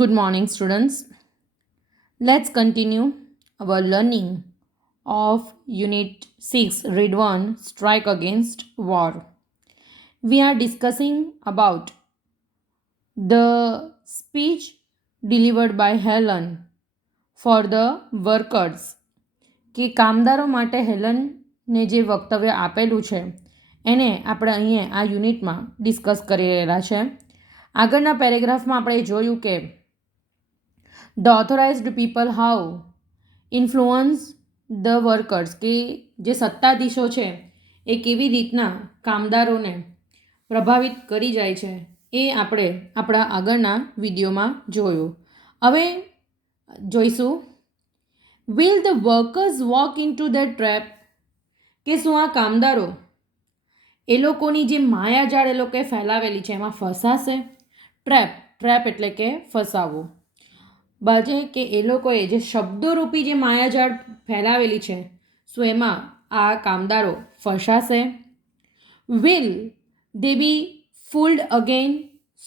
Good morning, students. Let's continue our learning of Unit 6, Read 1, Strike Against War. We are discussing about the speech delivered by Helen for the workers કે કામદારો માટે હેલને જે વક્તવ્ય આપેલું છે એને આપણે અહીંયા આ યુનિટમાં ડિસ્કસ કરી રહેલા છે. આગળના પેરેગ્રાફમાં આપણે જોયું કે the authorised people how influence the workers કે જે સત્તાધીશો છે એ કેવી રીતના કામદારોને પ્રભાવિત કરી જાય છે એ આપણે આપણા આગળના વિડીયોમાં જોયું. હવે જોઈશું will the workers walk in to the trap કે શું આ કામદારો એ લોકોની જે માયાજાળ એ લોકોએ ફેલાવેલી છે એમાં ફસાશે. ટ્રેપ એટલે કે ફસાવવું. બાજે કે એ લોકોએ જે શબ્દોરૂપી જે માયાજાળ ફેલાવેલી છે શું એમાં આ કામદારો ફસાશે. વિલ દે બી ફૂલ્ડ અગેન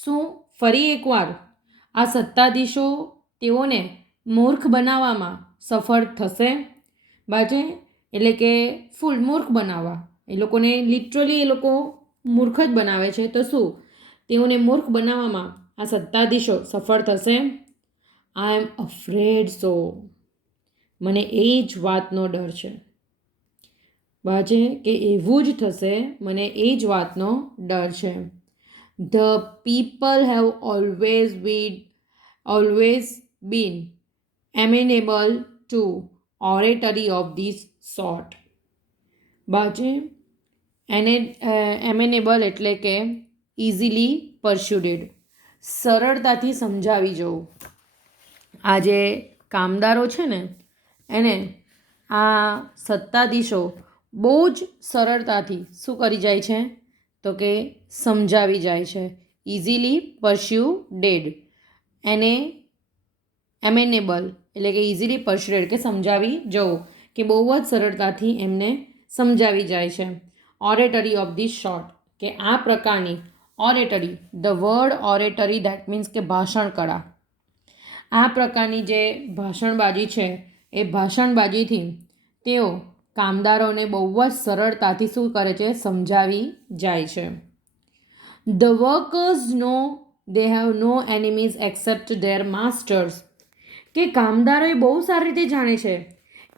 શું ફરી એકવાર આ સત્તાધીશો તેઓને મૂર્ખ બનાવવામાં સફળ થશે. બાજે એટલે કે ફૂલ મૂર્ખ બનાવવા એ લોકોને લિટરલી એ લોકો મૂર્ખ જ બનાવે છે તો શું તેઓને મૂર્ખ બનાવવામાં આ સત્તાધીશો સફળ થશે. આઈ એમ અફ્રેડ સો મને એ જ વાતનો ડર છે. બાજે કે એવું જ થશે મને એ જ વાતનો ડર છે. The people have always been amenable to oratory of this sort. બાજે એમેનેબલ એટલે કે ઇઝીલી પરસ્યુડેડ સરળતાથી સમજાવી જવું. આ જે કામદારો છે ને એને આ સત્તાધીશો બહુ જ સરળતાથી શું કરી જાય છે તો કે સમજાવી જાય છે. ઇઝીલી પરસ્યુડેડ એને એમેનેબલ એટલે કે ઇઝીલી પરસ્યુડેડ કે સમજાવી જવું કે બહુ જ સરળતાથી એમને સમજાવી જાય છે. ઓરેટરી ઓફ ધીસ શોર્ટ કે આ પ્રકારની oratory the word oratory that means કે ભાષણ કળા. આ પ્રકારની જે ભાષણબાજી છે એ ભાષણબાજીથી તેઓ કામદારોને બહુ જ સરળતાથી શું કરે છે સમજાવી જાય છે. The workers no they have no enemies except their masters કે કામદારો એ બહુ સારી રીતે જાણે છે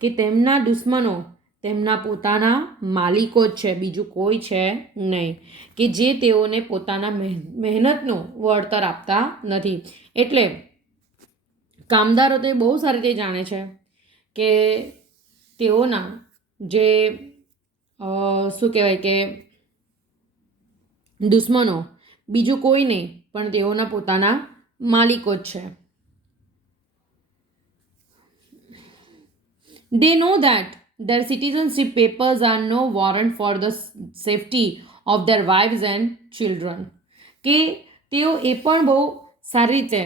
કે તેમના દુશ્મનો તેમના પોતાના માલિકો જ છે, બીજું કોઈ છે નહીં કે જે તેઓને પોતાના મહેનતનું વળતર આપતા નથી. એટલે કામદારો તો એ બહુ સારી રીતે જાણે છે કે તેઓના જે શું કહેવાય કે દુશ્મનો બીજું કોઈ નહીં પણ તેઓના પોતાના માલિકો જ છે. They know that their citizenship papers are no warrant for the safety of their wives and children. કે તેઓ એ પણ બહુ સારી રીતે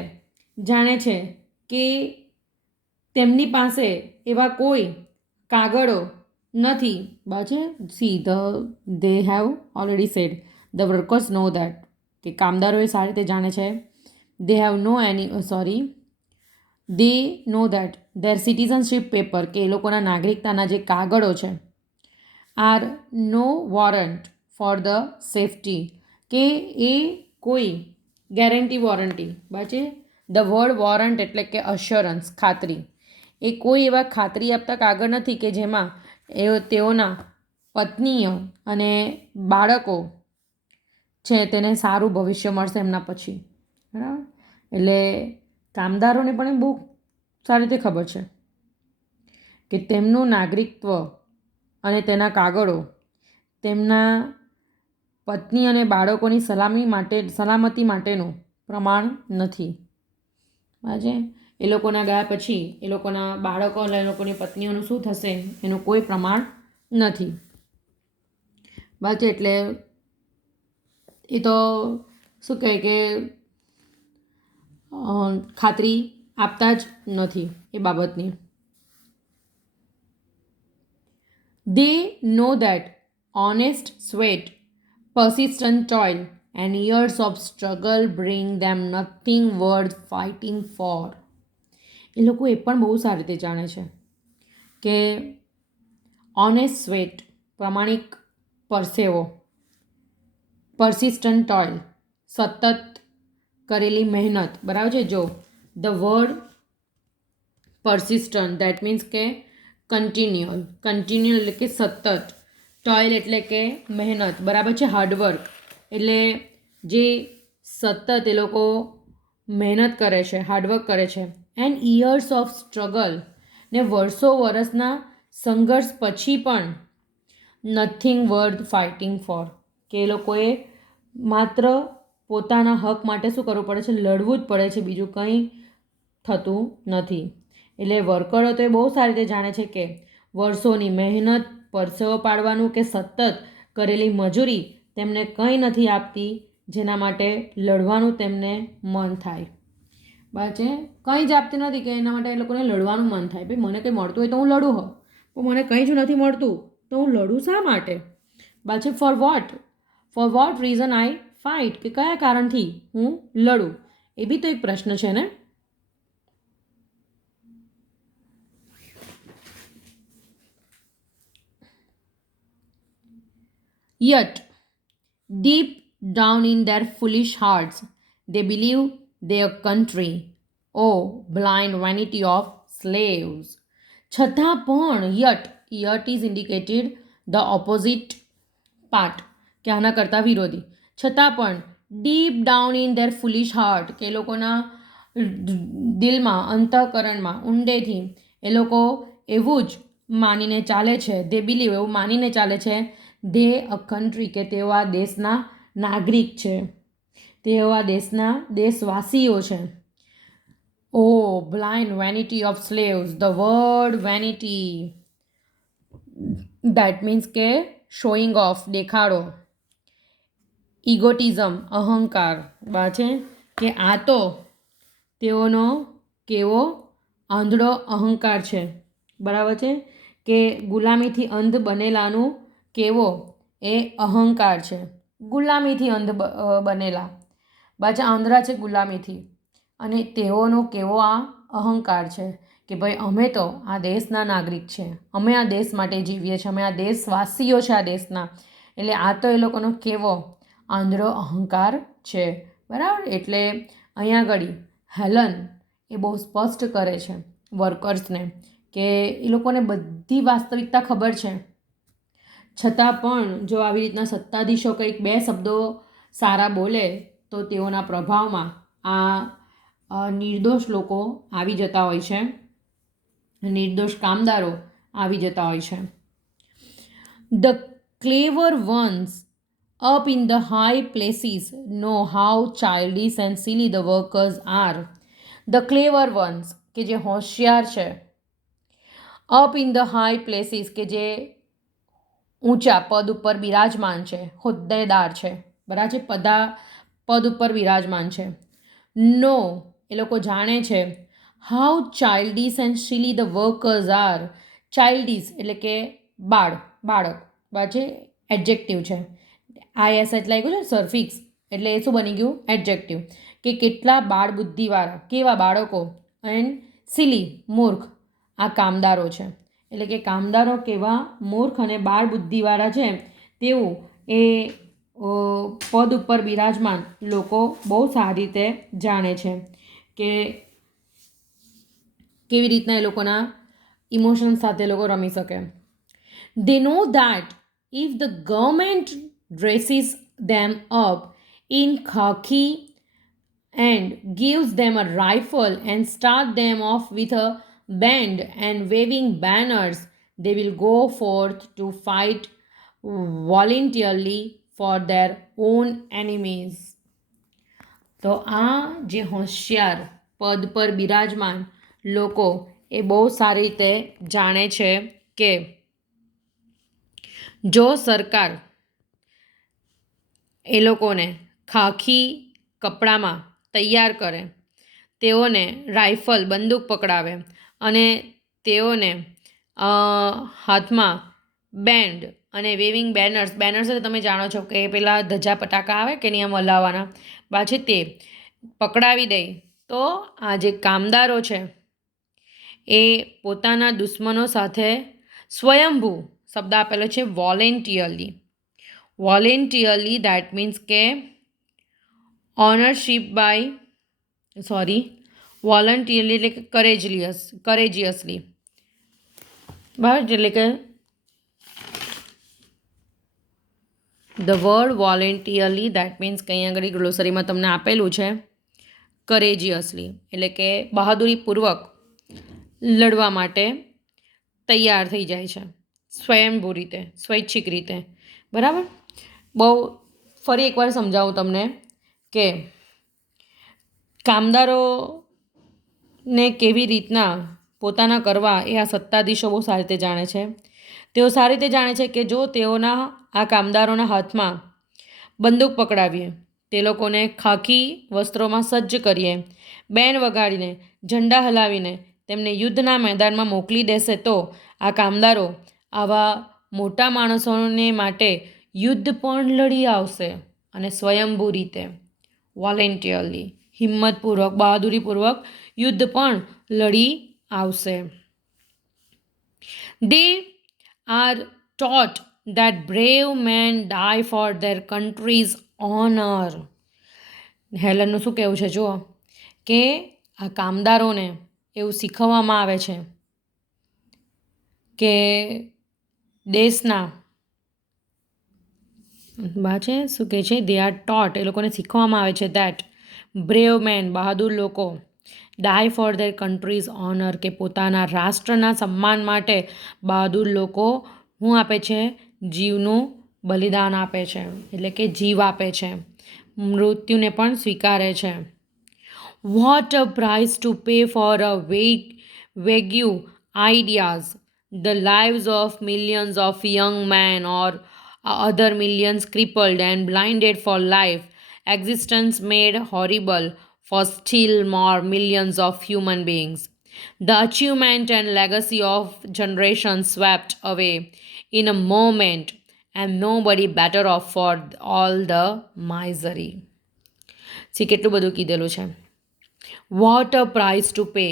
જાણે છે કે તેમની પાસે એવા કોઈ કાગળો નથી. બાજે see they have already said the workers know that કે કામદારો એ સારી રીતે જાણે છે. They have know they know that their citizenship paper કે એ લોકોના નાગરિકતાના જે કાગળો છે are no warrant for the safety કે એ કોઈ ગેરંટી વોરંટી. બાજે ધ વર્ડ વોરંટ એટલે કે અશ્યોરન્સ ખાતરી એ કોઈ એવા ખાતરી આપતા કાગળ નથી કે જેમાં તેઓના પત્નીઓ અને બાળકો છે તેને સારું ભવિષ્ય મળશે એમના પછી. બરાબર. એટલે કામદારોને પણ એ બહુ સારી રીતે ખબર છે કે તેમનું નાગરિકત્વ અને તેના કાગળો તેમના પત્ની અને બાળકોની સલામતી માટેનું પ્રમાણ નથી. બાજે એ લોકોના ગયા પછી એ લોકોના બાળકો અને એ લોકોની પત્નીઓનું શું થશે એનું કોઈ પ્રમાણ નથી. બાજે એટલે એ તો શું કહે કે ખાતરી આપતા જ નથી એ બાબતની. They know that honest sweat, persistent toil and years of struggle bring them nothing worth fighting for. એ લોકો એ પણ બહુ સારી રીતે જાણે છે કે ઓનેસ્ટ સ્વેટ, પ્રમાણિક પરસેવો, persistent toil, સતત કરેલી મહેનત, બરાબર છે. જો the word persistent that means કે કન્ટિન્યુઅલ એટલે કે સતત, ટોઇલ એટલે કે મહેનત, બરાબર છે. હાર્ડવર્ક એટલે જે સતત એ લોકો મહેનત કરે છે, હાર્ડવર્ક કરે છે. એન્ડ ઇયર્સ ઓફ સ્ટ્રગલ, ને વર્ષના સંઘર્ષ પછી પણ નથિંગ વર્થ ફાઇટિંગ ફોર, કે એ લોકોએ માત્ર પોતાના હક માટે શું કરવું પડે છે? લડવું જ પડે છે, બીજું કંઈ થતું નથી. એટલે વર્કરો તો એ બહુ સારી રીતે જાણે છે કે વર્ષોની મહેનત, પરસેવો પાડવાનું કે સતત કરેલી મજૂરી તેમને કંઈ નથી આપતી જેના માટે લડવાનું તેમને મન થાય. બરાબર છે. કંઈ જ આપતી નથી કે એના માટે એ લોકોને લડવાનું મન થાય. ભાઈ મને કંઈ મળતું હોય તો હું લડું હો, પણ મને કંઈ જ નથી મળતું તો હું લડું શા માટે? બરાબર છે. ફોર વોટ રીઝન આઈ ફાઇટ, કે કયા કારણથી હું લડું, એ બી તો એક પ્રશ્ન છે ને. Yet, deep down in their foolish hearts, they believe their country. Oh, blind vanity of slaves. છતાં પણ yet is indicated the opposite part, કે આના કરતાં વિરોધી. છતાં પણ deep down in their ફુલિશ heart, કે એ લોકોના દિલમાં, અંતઃકરણમાં, ઊંડેથી એ લોકો એવું જ માનીને ચાલે છે, દે બિલીવ, એવું માનીને ચાલે છે, દે અ કન્ટ્રી, કે તેઓ આ દેશના નાગરિક છે, તેઓ આ દેશના દેશવાસીઓ છે. O blind vanity of slaves. The word vanity that means કે શોઈંગ ઓફ, દેખાડો. ઇગોટિઝમ, અહંકાર, બરાબર છે. કે આ તો તેઓનો કેવો આંધળો અહંકાર છે, બરાબર છે. કે ગુલામીથી અંધ બનેલાનું કેવો એ અહંકાર છે. ગુલામીથી અંધ બનેલા, બરાબર છે, આંધળા છે ગુલામીથી, અને તેઓનો કેવો આ અહંકાર છે કે ભાઈ અમે તો આ દેશના નાગરિક છે, અમે આ દેશ માટે જીવીએ છીએ, અમે આ દેશવાસીઓ છે આ દેશના. એટલે આ તો એ લોકોનો કેવો આંધળો અહંકાર છે, બરાબર. એટલે અહીંયા આગળ હેલન એ બહુ સ્પષ્ટ કરે છે વર્કર્સને કે એ લોકોને બધી વાસ્તવિકતા ખબર છે, છતાં પણ જો આવી રીતના સત્તાધીશો કંઈક બે શબ્દો સારા બોલે તો તેઓના પ્રભાવમાં આ નિર્દોષ લોકો આવી જતા હોય છે, નિર્દોષ કામદારો આવી જતા હોય છે. The clever once up in the high places know how childish and silly the workers are. The clever ones, કે જે હોશિયાર છે, up in the high places, કે જે ઊંચા પદ ઉપર બિરાજમાન છે, હોદ્દેદાર છે, બરાબર છે, પદ ઉપર બિરાજમાન છે. નો, એ લોકો જાણે છે, how childish and silly the workers are. Childish એટલે કે બાળક, બરાબર છે, એડજેક્ટિવ છે. IS એટલે લાગ્યું છે સર્ફિક્સ, એટલે એ શું બની ગયું? એડજેક્ટિવ. કે કેટલા બાળ બુદ્ધિવાળા, કેવા બાળકો, એન્ડ સિલી, મૂર્ખ આ કામદારો છે. એટલે કે કામદારો કેવા મૂર્ખ અને બાળ બુદ્ધિવાળા છે તેવું એ પદ ઉપર બિરાજમાન લોકો બહુ સારી રીતે જાણે છે કે કેવી રીતના એ લોકોના ઇમોશન્સ સાથે લોકો રમી શકે. They know that if the government dresses them up in khaki and gives them a rifle and start them off with a band and waving banners, they will go forth to fight voluntarily for their own enemies. તો આ જે હોશિયાર પદ પર બિરાજમાન લોકો એ બહુ સારી રીતે જાણે છે કે જો સરકાર એ લોકોને ખાખી કપડામાં તૈયાર કરે, તેઓને રાઇફલ, બંદૂક પકડાવે અને તેઓને હાથમાં બેન્ડ અને વેવિંગ બેનર્સ. બેનર્સ એટલે તમે જાણો છો કે પેલા ધજા પટાકા આવે કે નહીં આમ હલાવવાના, પાછી તે પકડાવી દે. તો આ જે કામદારો છે એ પોતાના દુશ્મનો સાથે સ્વયંભૂ શબ્દ આપેલો છે વોલેન્ટિયરલી. વોલેન્ટિયરલી દેટ મીન્સ કે ઓનરશીપ બાય વોલન્ટિયરલી એટલે કે કરેજિયસલી, બરાબર. એટલે કે ધ વર્ડ વોલેન્ટિયરલી દેટ મીન્સ કે અહીંયા આગળ ગ્લોસરીમાં તમને આપેલું છે કરેજિયસલી એટલે કે બહાદુરીપૂર્વક લડવા માટે તૈયાર થઈ જાય છે, સ્વયંભૂ રીતે, સ્વૈચ્છિક રીતે, બરાબર. બહુ ફરી એકવાર સમજાવું તમને કે કામદારોને કેવી રીતના પોતાના કરવા એ આ સત્તાધીશો બહુ સારી રીતે જાણે છે. તેઓ સારી રીતે જાણે છે કે જો તેઓના આ કામદારોના હાથમાં બંદૂક પકડાવીએ, તે લોકોને ખાખી વસ્ત્રોમાં સજ્જ કરીએ, બેન વગાડીને, ઝંડા હલાવીને તેમને યુદ્ધના મેદાનમાં મોકલી દેશે તો આ કામદારો આવા મોટા માણસોને માટે યુદ્ધ પણ લડી આવશે અને સ્વયંભૂ રીતે વોલેન્ટિયરલી હિંમતપૂર્વક બહાદુરીપૂર્વક યુદ્ધ પણ લડી આવશે. They are taught that brave men die for their country's honor. હેલનનું શું કહેવું છે જુઓ કે આ કામદારોને એવું શીખવવામાં આવે છે કે દેશના છે શું કહે છે દે આર ટોટ, એ લોકોને શીખવામાં આવે છે દેટ બ્રેવ મેન બહાદુર લોકો ડાય ફોર ધેર કન્ટ્રીઝ ઓનર કે પોતાના રાષ્ટ્રના સન્માન માટે બહાદુર લોકો શું આપે છે? જીવનું બલિદાન આપે છે, એટલે કે જીવ આપે છે, મૃત્યુને પણ સ્વીકારે છે. What a price to pay for a vague ideas, the lives of millions of young men or other millions crippled and blinded for life, existence made horrible for still more millions of human beings, the achievement and legacy of generations swept away in a moment, and nobody better off for all the misery. See કેટલું બધું કીધેલું છે. What a price to pay.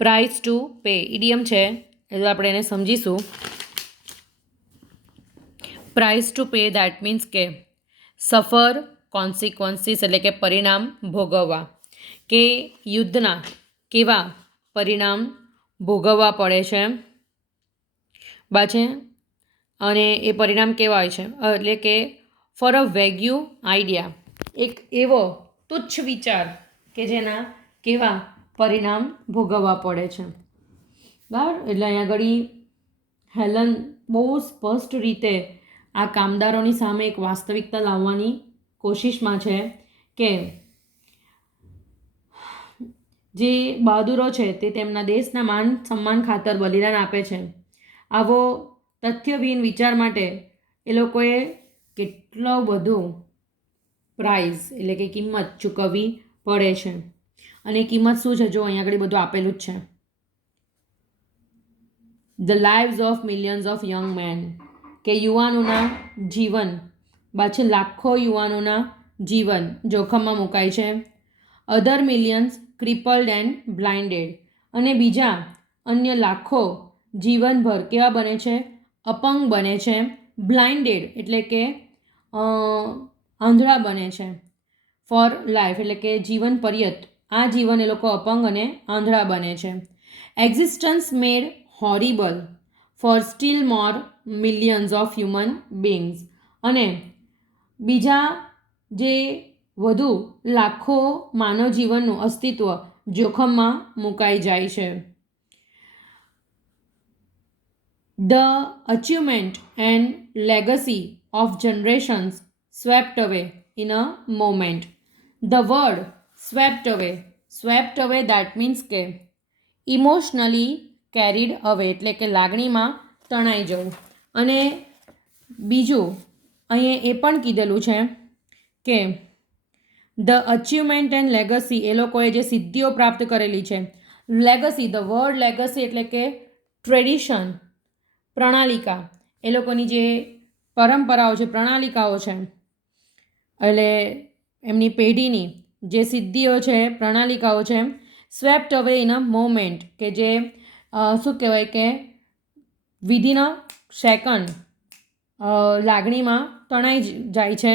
Price to pay idiom છે, એટલે આપણે એને સમજીશું. Price to pay that means કે સફર કોન્સિક્વન્સીસ એટલે કે પરિણામ ભોગવવા, કે યુદ્ધના કેવા પરિણામ ભોગવવા પડે છે બાછે, અને એ પરિણામ કેવા હોય છે એટલે કે ફોર અ વેગ્યુ આઈડિયા, એક એવો તુચ્છ વિચાર કે જેના કેવા પરિણામ ભોગવવા પડે છે, બરાબર. એટલે અહીંયા આગળ હેલન બહુ સ્પષ્ટ રીતે આ કામદારોની સામે એક વાસ્તવિકતા લાવવાની કોશિશમાં છે કે જે બહાદુરો છે તે તેમના દેશના માન સન્માન ખાતર બલિદાન આપે છે. આવો તથ્યવિહીન વિચાર માટે એ લોકોએ કેટલો બધો પ્રાઇઝ એટલે કે કિંમત ચૂકવવી પડે છે. અને કિંમત શું છે જો અહીંયા આગળ બધું આપેલું જ છે. The lives of millions of young men, કે યુવાનોના જીવન, પાછળ લાખો યુવાનોના જીવન જોખમમાં મુકાય છે. અધર મિલિયન્સ ક્રિપલ્ડ એન્ડ બ્લાઇન્ડેડ, અને બીજા અન્ય લાખો જીવનભર કેવા બને છે? અપંગ બને છે. બ્લાઇન્ડેડ એટલે કે આંધળા બને છે. ફોર લાઈફ એટલે કે જીવન પર્યત આ જીવન એ લોકો અપંગ અને આંધળા બને છે. Existence made horrible for still more millions of human beings, અને બીજા જે વધુ લાખો માનવ જીવનનું અસ્તિત્વ જોખમમાં મુકાઈ જાય છે. The achievement and legacy of generations swept away in a moment. The word swept away that means કે ઇમોશનલી કેરીડ અવે એટલે કે લાગણીમાં તણાઈ જવું. અને બીજું અહીંયા એ પણ કીધેલું છે કે ધ અચીવમેન્ટ એન્ડ લેગસી, એ લોકોએ જે સિદ્ધિઓ પ્રાપ્ત કરેલી છે. લેગસી, ધ વર્ડ લેગસી એટલે કે ટ્રેડિશન, પ્રણાલિકા, એ લોકોની જે પરંપરાઓ છે, પ્રણાલિકાઓ છે, એટલે એમની પેઢીની જે સિદ્ધિઓ છે, પ્રણાલિકાઓ છે, swept away in a moment, કે જે શું કહેવાય કે વિધિન અ સેકન્ડ લાગણીમાં તણાઈ જાય છે.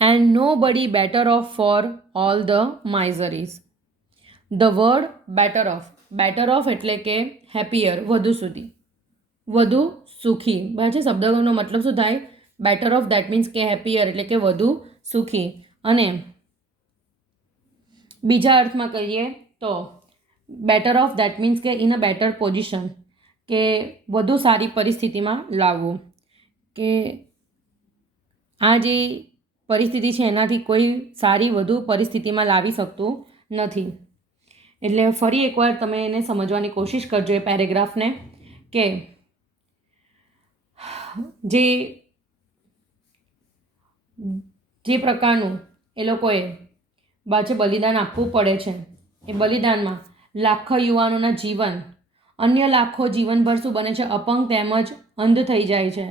And nobody better off for all the miseries. The word better off એટલે કે હેપીયર, વધુ સુધી, વધુ સુખી. બરાબર છે. શબ્દનો મતલબ શું થાય? બેટર ઓફ, દેટ મીન્સ કે હેપીયર એટલે કે વધુ સુખી. અને બીજા અર્થમાં કહીએ તો બેટર ઓફ દેટ મીન્સ કે ઇન અ બેટર પોઝિશન, કે વધુ સારી પરિસ્થિતિમાં લાવવું, કે આ જે પરિસ્થિતિ છે એનાથી કોઈ સારી વધુ પરિસ્થિતિમાં લાવી શકતું નથી. એટલે ફરી એકવાર તમે એને સમજવાની કોશિશ કરજો એ પેરેગ્રાફને, કે જે પ્રકારનું એ લોકોએ પાછું બલિદાન આપવું પડે છે, એ બલિદાનમાં લાખો યુવાનોના જીવન, અન્ય લાખો જીવનભર શું બને છે? અપંગ તેમજ અંધ થઈ જાય છે.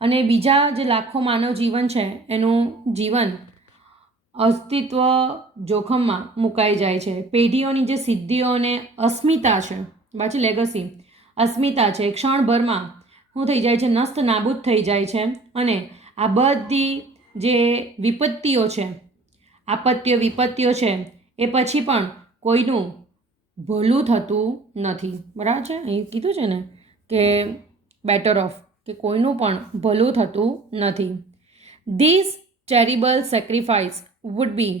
અને બીજા જે લાખો માનવ જીવન છે એનું જીવન અસ્તિત્વ જોખમમાં મુકાઈ જાય છે. પેઢીઓની જે સિદ્ધિઓ અને અસ્મિતા છે, પાછી લેગસી, અસ્મિતા છે, ક્ષણભરમાં શું થઈ જાય છે? નષ્ટ નાબૂદ થઈ જાય છે. અને આ બધી જે વિપત્તિઓ છે, આપત્તિઓ વિપત્તિઓ છે, એ પછી પણ કોઈનું ભલું થતું નથી. બરાબર છે. અહીં કીધું છે ને કે બેટર ઓફ, કે કોઈનું પણ ભલું થતું નથી. ધીસ ચેરિબલ સેક્રિફાઈસ વુડ બી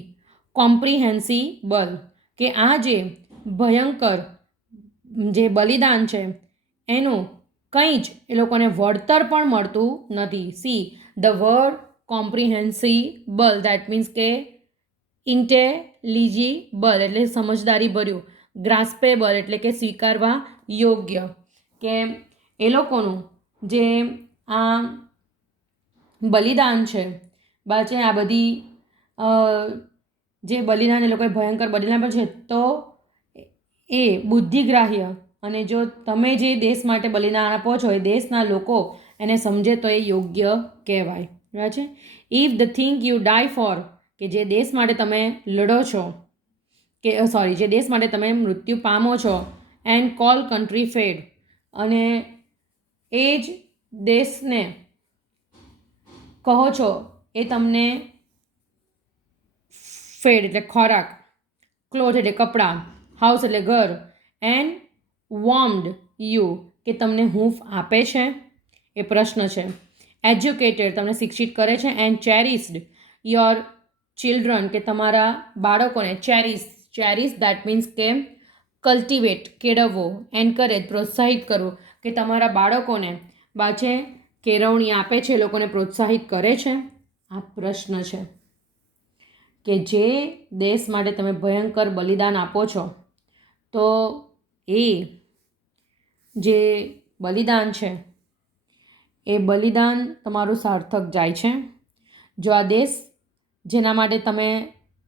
કોમ્પ્રિહેન્સિબલ, કે આ જે ભયંકર જે બલિદાન છે એનું કંઈ જ એ લોકોને વળતર પણ મળતું નથી. See the word comprehensible, that means કે ઇન્ટેલિજિબલ એટલે સમજદારી ભર્યું, ગ્રાસ્પેબલ એટલે કે સ્વીકારવા યોગ્ય, કે એ લોકોનું જે આ બલિદાન છે, છે આ બધી જે બલિદાન એ લોકોએ ભયંકર બલિદાન પર છે, તો એ બુદ્ધિગ્રાહ્ય, અને જો તમે જે દેશ માટે બલિદાન આપો છો એ દેશના લોકો એને સમજે તો એ યોગ્ય કહેવાય. બરાબર છે. If the thing you die for, કે જે દેશ માટે તમે લડો છો, કે જે દેશ માટે તમે મૃત્યુ પામો છો, એન્ડ કોલ કન્ટ્રી ફેડ, અને એ જ દેશને કહો છો એ તમને ફેડ એટલે ખોરાક, ક્લોથ એટલે કપડાં, હાઉસ એટલે ઘર, એન્ડ વોર્મ્ડ યુ, કે તમને હૂંફ આપે છે, એ પ્રશ્ન છે. એજ્યુકેટેડ તમને શિક્ષિત કરે છે. એન્ડ ચેરિસ્ડ યોર ચિલ્ડ્રન, કે તમારા બાળકોને ચેરિશ દેટ મીન્સ કે કલ્ટિવેટ, કેળવવો, એન્કરેજ પ્રોત્સાહિત કરવું, કે તમારા બાળકોને બાછે કેળવણી આપે છે, એ લોકોને પ્રોત્સાહિત કરે છે. આ પ્રશ્ન છે કે જે દેશ માટે તમે ભયંકર બલિદાન આપો છો, તો એ જે બલિદાન છે એ બલિદાન તમારું સાર્થક જાય છે? જો આ દેશ જેના માટે તમે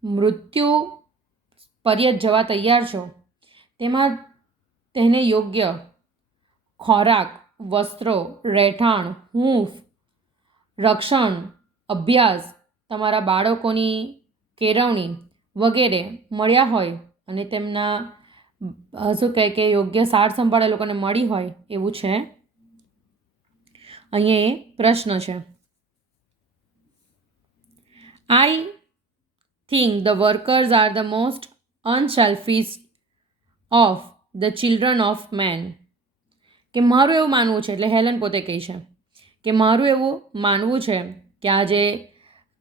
મૃત્યુ પર્યત જવા તૈયાર છો, તેમાં તેને યોગ્ય ખોરાક, વસ્ત્રો, રહેઠાણ, હૂંફ, રક્ષણ, અભ્યાસ, તમારા બાળકોની કેળવણી વગેરે મળ્યા હોય, અને તેમના શું કહે કે યોગ્ય સાર સંભાળ એ લોકોને મળી હોય, એવું છે? અહીંયા એ પ્રશ્ન છે. I think the workers are the most unselfish of the children of man, કે મારું એવું માનવું છે, એટલે હેલન પોતે કહે છે કે મારું એવું માનવું છે કે આ જે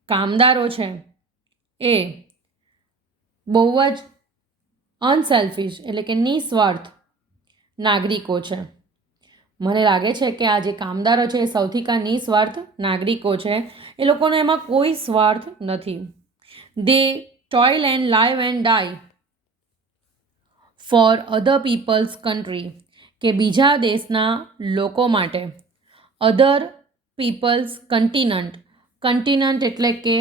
કામદારો છે એ બહુ જ અનસેલ્ફિશ એટલે કે નિસ્વાર્થ નાગરિકો છે. મને લાગે છે કે આ જે કામદારો છે એ સૌથી નિસ્વાર્થ નાગરિકો છે. એ લોકોનો એમાં કોઈ સ્વાર્થ નથી. They toil and live and die for other people's country, કે બીજા દેશના લોકો માટે. અધર પીપલ્સ કન્ટિનન્ટ એટલે કે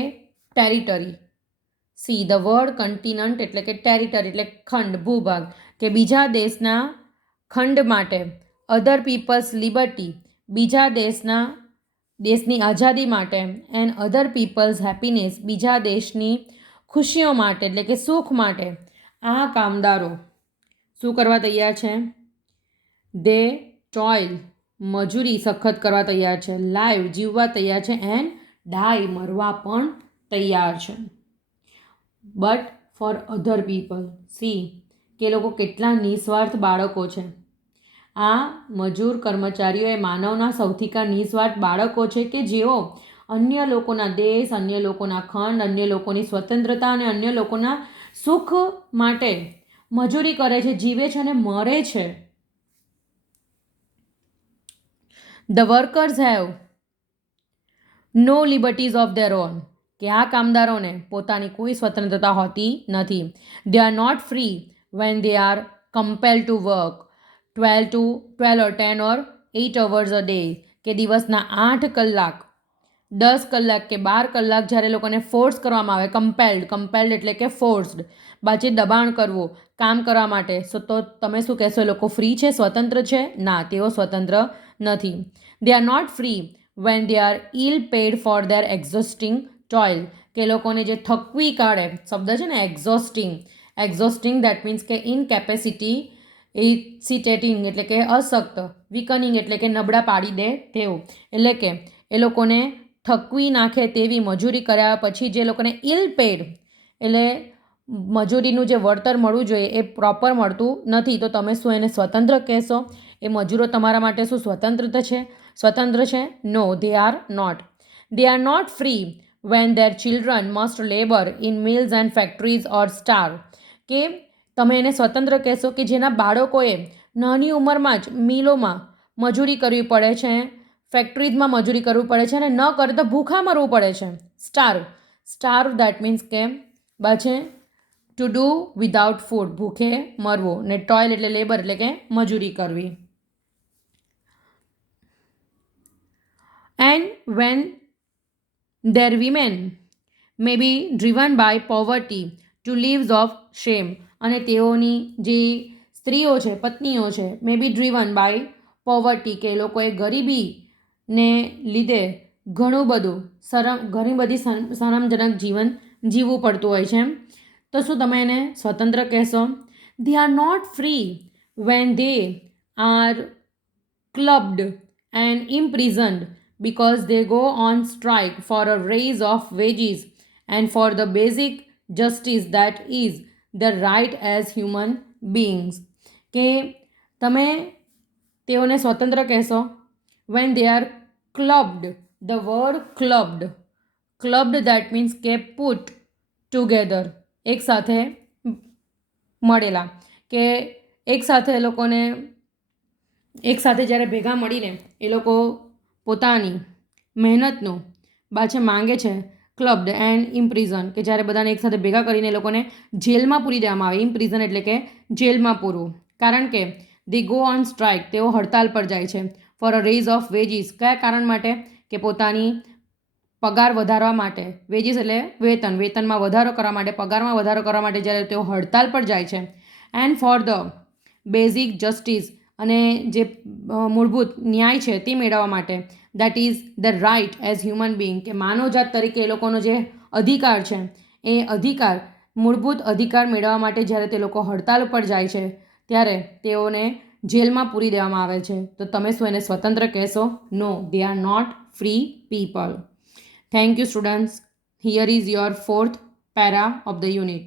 ટેરિટરી. સી ધ વર્ડ કન્ટિનન્ટ એટલે કે ટેરિટરી એટલે ખંડ, ભૂભાગ, કે બીજા દેશના ખંડ માટે. અધર પીપલ્સ લિબર્ટી, બીજા દેશની આઝાદી માટે એન્ડ અધર પીપલ્સ હેપીનેસ, બીજા દેશની ખુશીઓ માટે એટલે કે સુખ માટે આ કામદારો શું કરવા તૈયાર છે? દે ટોઇલ, મજૂરી સખત કરવા તૈયાર છે, લાઈવ જીવવા તૈયાર છે, એન્ડ ડાય મરવા પણ તૈયાર છે. But four other people, C કે લોકો કેટલા નિસ્વાર્થ બાળકો છે. આ મજૂર કર્મચારીઓ એ માનવના સૌથી નિસ્વાર્થ બાળકો છે કે જેઓ અન્ય લોકોના દેશ, અન્ય લોકોના ખંડ, અન્ય લોકોની સ્વતંત્રતા અને અન્ય લોકોના સુખ માટે મજૂરી કરે છે, જીવે છે અને મરે છે. The workers have no liberties of their own, કે આ કામદારોને પોતાની કોઈ સ્વતંત્રતા હોતી નથી. They are not free when they are compelled to work 12 or 10 or 8 hours a day, કે દિવસના 8 કલાક, 10 કલાક કે 12 કલાક જ્યારે લોકોને ફોર્સ કરવામાં આવે, કમ્પેલ્ડ એટલે કે ફોર્સ્ડ, બાજે દબાણ કરવું કામ કરવા માટે, તો તમે શું કહેશો? એ લોકો ફ્રી છે, સ્વતંત્ર છે? ના, તેઓ સ્વતંત્ર નથી. They are not free when they are ill paid for their exhausting toil, કે લોકોને જે થકવી કાઢે, શબ્દ છે ને એક્ઝોસ્ટિંગ દેટ મીન્સ કે ઇનકેપેસિટી, ઇસિટેટિંગ એટલે કે અશક્ત, વીકનિંગ એટલે કે નબળા પાડી દે તેવું, એટલે કે એ લોકોને થકવી નાખે તેવી મજૂરી કર્યા પછી જે લોકોને ઇલ પેડ એટલે મજૂરીનું જે વળતર મળવું જોઈએ એ પ્રોપર મળતું નથી, તો તમે શું એને સ્વતંત્ર કહેશો? એ મજૂરો તમારા માટે શું સ્વતંત્ર છે? No, they are not. They are not free when their children must labor in mills and factories or starve, કે તમે એને સ્વતંત્ર કહેશો કે જેના બાળકોએ નાની ઉંમરમાં જ મિલોમાં મજૂરી કરવી પડે છે, ફેક્ટરીઝમાં મજૂરી કરવી પડે છે અને ન કરે તો ભૂખા મરવું પડે છે. સ્ટાર્વ દેટ મીન્સ કે બાજે ટુ ડુ વિધાઉટ ફૂડ, ભૂખે મરવું, ને ટોઇલ એટલે લેબર એટલે કે મજૂરી કરવી. And when their women may be driven by poverty to lives of shame, અને તેઓની જે સ્ત્રીઓ છે, પત્નીઓ છે, મે બી ડ્રીવન બાય પોવર્ટી, કે લોકોએ ગરીબીને લીધે ઘણી બધી શરમજનક જીવન જીવવું પડતું હોય છે, તો શું તમે એને સ્વતંત્ર કહેશો? They are not free when they are clubbed and imprisoned because they go on strike for a raise of wages and for the basic justice that is the right as human beings, કે તમે તેઓને સ્વતંત્ર કહેશો? when they are clubbed, the word clubbed that means કે put together, એક સાથે મળેલા, કે એક સાથે લોકોને એક સાથે જ્યારે ભેગા મળીને એ લોકો પોતાની મહેનતનું પાછળ માંગે છે. ક્લબ્ડ એન્ડ ઇમ્પ્રિઝન, કે જ્યારે બધાને એકસાથે ભેગા કરીને એ લોકોને જેલમાં પૂરી દેવામાં આવે. ઇમ્પ્રિઝન એટલે કે જેલમાં પૂરવું, કારણ કે દે ગો ઓન સ્ટ્રાઇક, તેઓ હડતાલ પર જાય છે. For a raise of wages, કયા કારણ માટે? કે પોતાની પગાર વધારવા માટે. વેજીસ એટલે વેતનમાં વધારો કરવા માટે, પગારમાં વધારો કરવા માટે જ્યારે તેઓ હડતાલ પર જાય છે. And for the basic justice, અને જે મૂળભૂત ન્યાય છે તે મેળવવા માટે. That is the right as human being, કે માનવજાત તરીકે એ લોકોનો જે અધિકાર છે એ મૂળભૂત અધિકાર મેળવવા માટે જ્યારે તે લોકો હડતાલ ઉપર જાય છે ત્યારે તેઓને જેલમાં પૂરી દેવામાં આવે છે. તો તમે શું એને સ્વતંત્ર કહેશો? No, they are not free people. Thank you students. Here is your 4th para of the unit.